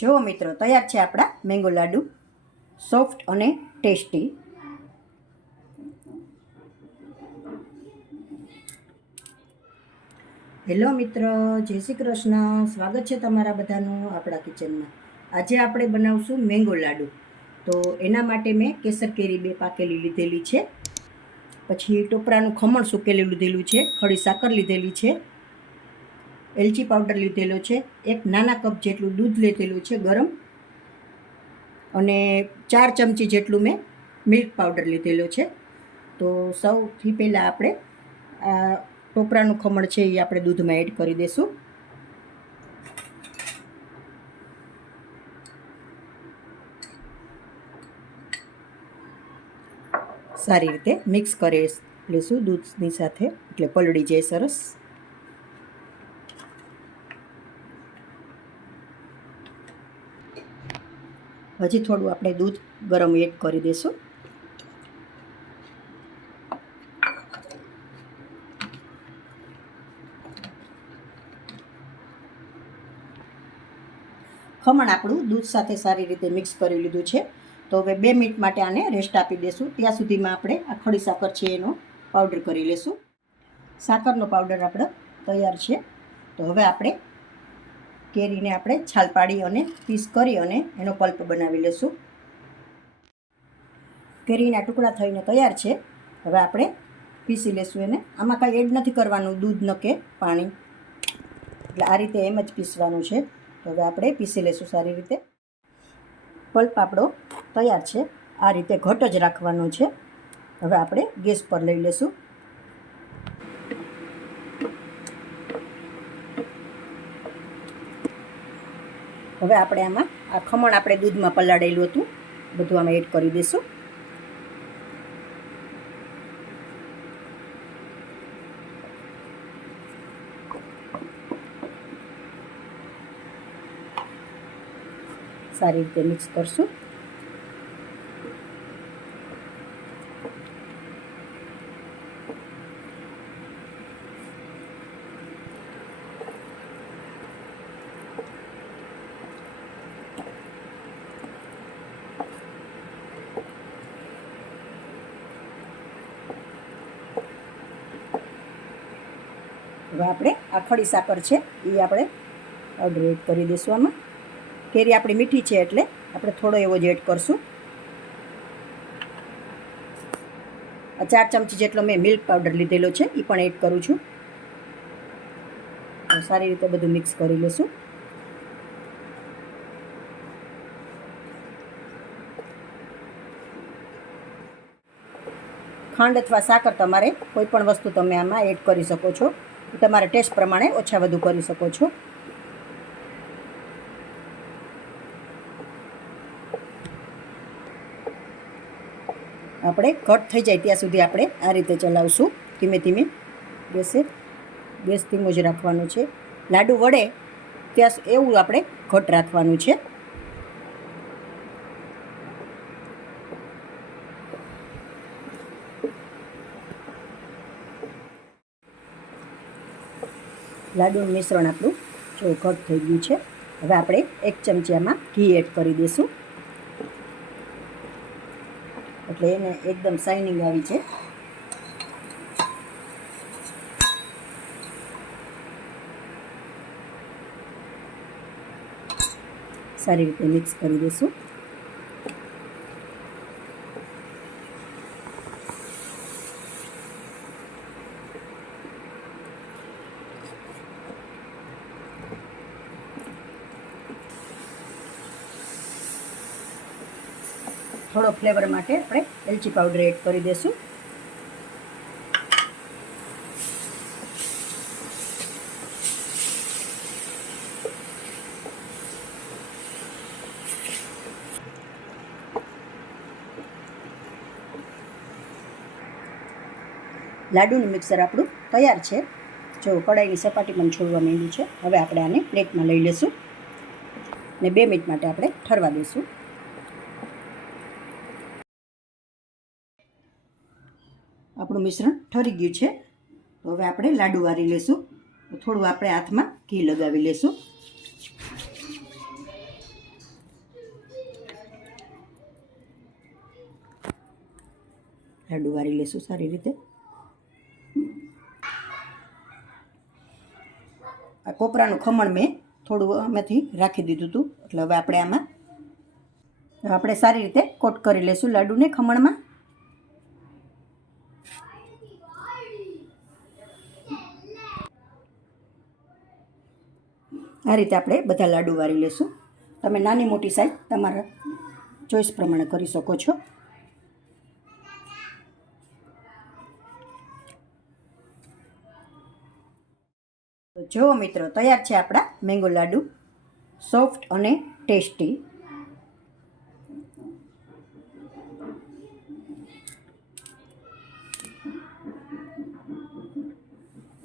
જો મિત્રો તૈયાર છે આપણા મેંગો લાડુ, સોફ્ટ અને ટેસ્ટી. હેલો મિત્રો, જય શ્રી કૃષ્ણ. સ્વાગત છે તમારા બધાનું આપણા કિચનમાં. આજે આપણે બનાવશું મેંગો લાડુ. તો એના માટે મેં કેસર કેરી 2 પાકેલી લીધેલી છે, પછી ટોપરાનું ખમણ સૂકેલું લીધેલું છે, ખડી સાકર લીધેલી છે, એલચી પાવડર લીધેલો છે, એક નાના કપ જેટલું દૂધ લીધેલું છે ગરમ, અને 4 ચમચી જેટલું મેં મિલ્ક પાવડર લીધેલો છે. તો સૌથી પહેલાં આપણે આ ટોપરાનું ખમણ છે એ આપણે દૂધમાં એડ કરી દઈશું. સારી રીતે મિક્સ કરી લઈશું દૂધની સાથે, એટલે પલળી જાય સરસ. હજી થોડું આપણે દૂધ ગરમ એડ કરી દઈશું. ખમણ આપણું દૂધ સાથે સારી રીતે મિક્સ કરી લીધું છે. તો હવે 2 મિનિટ માટે આને રેસ્ટ આપી દઈશું. ત્યાં સુધીમાં આપણે આ ખડી સાકર છે એનો પાવડર કરી લઈશું. સાકરનો પાવડર આપણો તૈયાર છે. તો હવે આપણે કેરીને આપણે છાલ પાડી અને પીસ કરી અને એનો પલ્પ બનાવી લઈશું. કેરીના ટુકડા થઈને તૈયાર છે. હવે આપણે પીસી લઈશું એને. આમાં કાંઈ એડ નથી કરવાનું, દૂધ ન કે પાણી, એટલે આ રીતે એમ જ પીસવાનું છે. તો હવે આપણે પીસી લઈશું સારી રીતે. પલ્પ આપણો તૈયાર છે. આ રીતે ઘટ જ રાખવાનો છે. હવે આપણે ગેસ પર લઈ લઈશું. હવે આપણે આમાં આ ખમણ આપણે દૂધમાં પલાળેલું હતું બધું આમાં એડ કરી દઈશું. સારી રીતે મિક્સ કરશું. હવે આપણે આ ખડી સાકર છે એ આપણે પાવડર એડ કરી દઈશું આમાં. કેરી આપણી મીઠી છે એટલે આપણે થોડો એવો જ એડ કરશું. 4 ચમચી જેટલો મેં મિલ્ક પાવડર લીધેલો છે એ પણ એડ કરું છું. સારી રીતે બધું મિક્સ કરી લઈશું. ખાંડ અથવા સાકર તમારે કોઈ પણ વસ્તુ તમે આમાં એડ કરી શકો છો. તમારા ટેસ્ટ પ્રમાણે ઓછા વધુ કરી શકો છો. આપણે ઘટ થઈ જાય ત્યાં સુધી આપણે આ રીતે ચલાવશું. ધીમે ધીમે ગેસ ધીમો જ રાખવાનો છે. લાડુ વળે ત્યાં એવું આપણે ઘટ રાખવાનું છે. લાડુનું મિશ્રણ આપણું જો ઘટ થઈ ગયું છે. હવે આપણે 1 ચમચી આમાં ઘી એડ કરી દઈશું, એટલે એને એકદમ શાઇનિંગ આવી છે. સારી રીતે મિક્સ કરી દઈશું. થોડો ફ્લેવર માટે આપણે એલચી પાવડર એડ કરી દઈશું. લાડુનું મિક્સર આપણું તૈયાર છે. જો કડાઈની સપાટી પણ છોડવા માંડ્યું છે. હવે આપણે આને પ્લેટમાં લઈ લઈશું ને 2 મિનિટ માટે આપણે ઠરવા દઈશું. આપણું મિશ્રણ ઠરી ગયું છે. તો હવે આપણે લાડુ વારી લઈશું. થોડું આપણે હાથમાં ઘી લગાવી લઈશું. લાડુ વારી લેશું સારી રીતે. આ કોપરાનું ખમણ મેં થોડું આમાંથી રાખી દીધું હતું, એટલે હવે આપણે સારી રીતે કોટ કરી લેશું લાડુને ખમણમાં. આ રીતે આપણે બધા લાડુ વારી લેશું. તમે નાની મોટી સાઈઝ તમારા ચોઈસ પ્રમાણે કરી શકો છો. તો જુઓ મિત્રો, તૈયાર છે આપણા મેંગો લાડુ, સોફ્ટ અને ટેસ્ટી.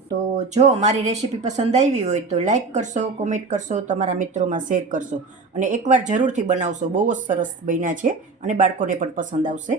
તો જો મારી રેસીપી પસંદ આવી હોય તો લાઈક કરશો, કોમેન્ટ કરશો, તમારા મિત્રોમાં શેર કરશો અને એકવાર જરૂરથી બનાવશો. બહુ જ સરસ બન્યા છે અને બાળકોને પણ પસંદ આવશે.